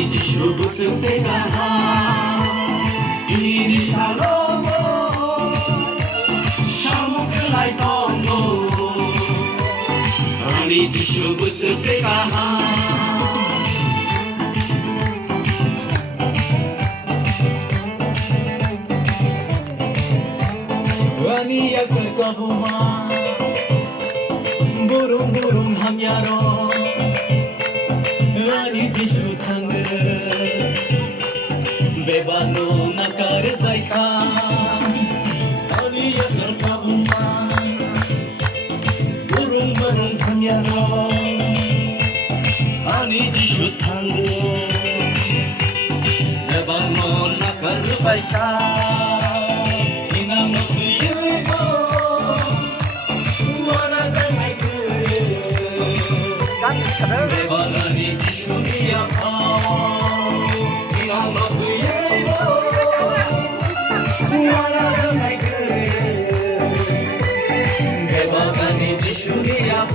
아니지 무슨 생각하 이리 살로고 샤무클라이 동고 아니지 무슨 생각하 아니야 걸까보마 부릉부릉 함야로 아니지 슈탕을 베바노 나카를 바이카 아니야 걸까보마 부릉부릉 함야로 아니지 슈탕을 베바노 나카를 바이카 내바가니 지슈미야 이나 너그예보 와라가 마이크 내바가니 지슈미야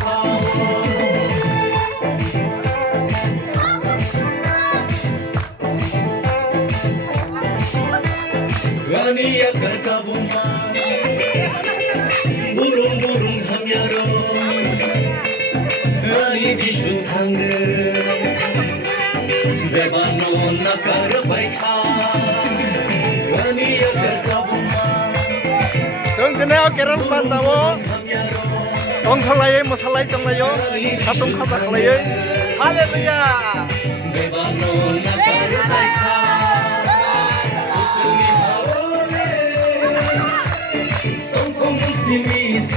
아니야 갈까보마 부릉부릉 하며로 아니지 슈탕을 베바노 나카를 바이카 아니야 갈까보마 정근에 계란 만다고 동칼라에 모살라이 동라요 가동 카자 칼라요 할렐루야 베바노 나카를 바이카 웃음이 하오네 똥콩 웃음이 세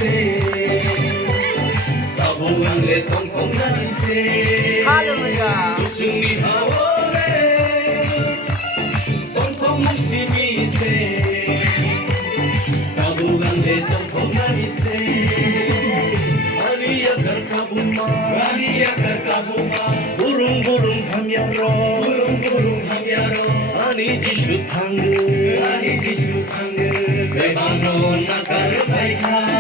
가봉안에 똥콩 나는 새 할렐루야 웃음이 하오네 똥콩 웃음이 새 가봉안에 똥콩 나는 새 아니야 갈까보마 아니야 갈까보마 부릉부릉 하며로 부릉부릉 하며로 아니지 슈탕을 아니지 슈탕을 베바노 나카를 바이카